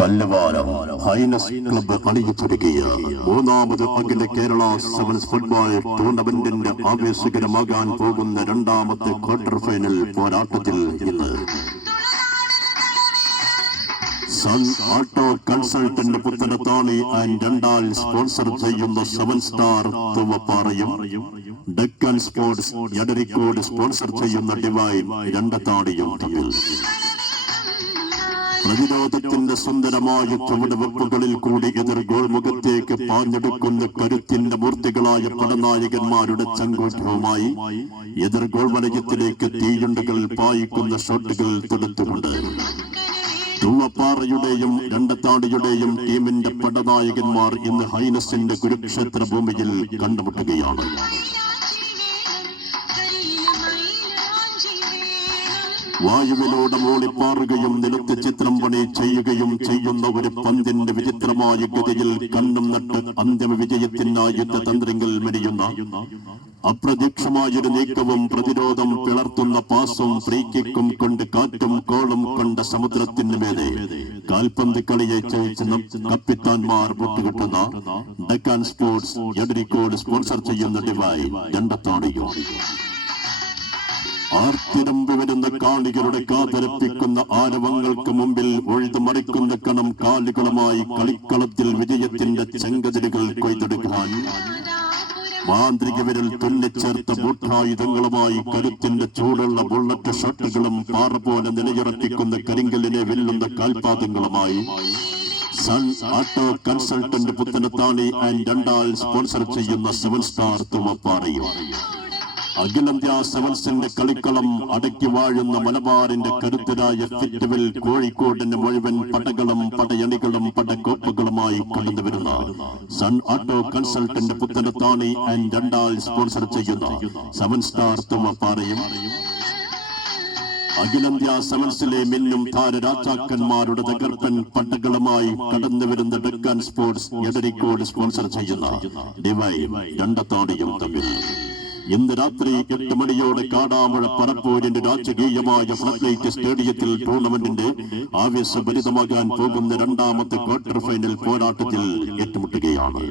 കല്ലവാരം highness club അണിയിച്ചൊരുക്കിയ മൂന്നാമത് അഖില കേരള സെവൻസ് ഫുട്ബോൾ ടൂർണമെന്റിന്റെ ആവേശകരമാകാൻ പോകുന്ന രണ്ടാമത്തെ ക്വാർട്ടർ ഫൈനൽ പോരാട്ടത്തിൽ ഇന്ന് sun auto consultant Puthanathani and രണ്ടാൽ സ്പോൺസർ ചെയ്യുന്ന 7 സ്റ്റാർ തുവപ്പാറയും ഡെക്കൻ സ്പോർട്സ് എടരിക്കോട് സ്പോൺസർ ചെയ്യുന്ന ഡിവൈൻ രണ്ടത്താണിയും തമ്മിൽ പ്രതിരോധത്തിന്റെ സുന്ദരമായ ചുവടുവെപ്പുകളിൽ കൂടി എതിർ ഗോൾ മുഖത്തേക്ക് പാഞ്ഞെടുക്കുന്ന കരുത്തിന്റെ മൂർത്തികളായ പടനായകന്മാരുടെ ചങ്കൂറ്റവുമായി എതിർ ഗോൾ വലയത്തിലേക്ക് തീയുണ്ടുകൾ പായിക്കുന്ന ഷോട്ടുകൾ തൊടുത്തുകൊണ്ട് തുവപ്പാറയുടെയും രണ്ടത്താണിയുടെയും ടീമിന്റെ പടനായകന്മാർ ഇന്ന് ഹൈനസിന്റെ കുരുക്ഷേത്ര ഭൂമിയിൽ കണ്ടുമുട്ടുകയാണ്. വായുവിലൂടെ മൂളിപ്പാറുകയും നിലത്ത് ചിത്രം പണി ചെയ്യുകയും ചെയ്യുന്ന ഒരു പന്തിന്റെ വിചിത്രമായ ഗതിയിൽ കണ്ണും നട്ട് അന്തിമ വിജയത്തിനായി യുദ്ധതന്ത്രങ്ങൾ മെനയുന്ന അപ്രതീക്ഷമായൊരു നീക്കവും പ്രതിരോധം പിളർത്തുന്ന പാസും ഫ്രീക്കിക്കും കൊണ്ട് കാറ്റും കോളും കൊണ്ട സമുദ്രത്തിന് മേലെ കാൽപന്ത് കളിയെ ജയിച്ച് കപ്പിത്താൻമാർ മുട്ടുകിട്ടുന്ന ഡെക്കാൻ സ്പോർട്സ് എടരിക്കോട് സ്പോൺസർ ചെയ്യുന്ന ഡിവൈൻ രണ്ടത്താണിയും ആർത്തിരമ്പി വരുന്ന കാണികളുടെ കാതരപ്പിക്കുന്ന ആരവങ്ങൾക്ക് മുമ്പിൽ ഒഴുതുമറിക്കുന്ന കണം കാലുകളുമായി കളിക്കളത്തിൽ വിജയത്തിന്റെ ചെങ്കതിരുകൾ കൊയ്തെടുക്കാൻ മാന്ത്രിക വിരൽ തുന്നിച്ചേർത്ത ബൂട്ടായുധങ്ങളുമായി കരുത്തിന്റെ ചൂടുള്ള ബുള്ളറ്റ് ഷർട്ടുകളും പാറ പോലെ നിലയുറപ്പിക്കുന്ന കരിങ്കലിനെ വെല്ലുന്ന കാൽപാദങ്ങളുമായി sun auto consultant Puthanathani and രണ്ടാൽ സ്പോൺസർ ചെയ്യുന്ന 7 സ്റ്റാർ തുവപ്പാറയും അഖിലേന്ത്യാ സെവൻസിന്റെ കളിക്കളം അടക്കി വാഴുന്ന മലബാറിന്റെ കരുത്തരായ ഫിറ്റുവിൽ കോഴിക്കോടിന്റെ മുഴുവൻ പടകളും പടയണികളും പടക്കോപ്പുകളുമായി കടന്നു വരുന്ന sun auto consultant Puthanathani and രണ്ടാൽ സ്പോൺസർ ചെയ്യുന്ന 7 സ്റ്റാർ തുവപ്പാറയും അഖിലേന്ത്യാ സെവൻസിലെ മിന്നും താരരാജാക്കന്മാരുടെ തകർപ്പൻ പട്ടകളുമായി കടന്നു വരുന്ന ഡെക്കാൻ സ്പോർട്സ് എടരിക്കോട് സ്പോൺസർ ചെയ്യുന്ന ഡിവൈൻ രണ്ടത്താണിയും തമ്മിൽ ഇന്ന് രാത്രി 8 മണിയോടെ കാടാമഴ പറപ്പൂരിന്റെ രാജകീയമായ ഫ്ലഡ് സ്റ്റേഡിയത്തിൽ ടൂർണമെന്റിന്റെ ആവേശഭരിതമാകാൻ പോകുന്ന രണ്ടാമത്തെ ക്വാർട്ടർ ഫൈനൽ പോരാട്ടത്തിൽ ഏറ്റുമുട്ടുകയാണ്.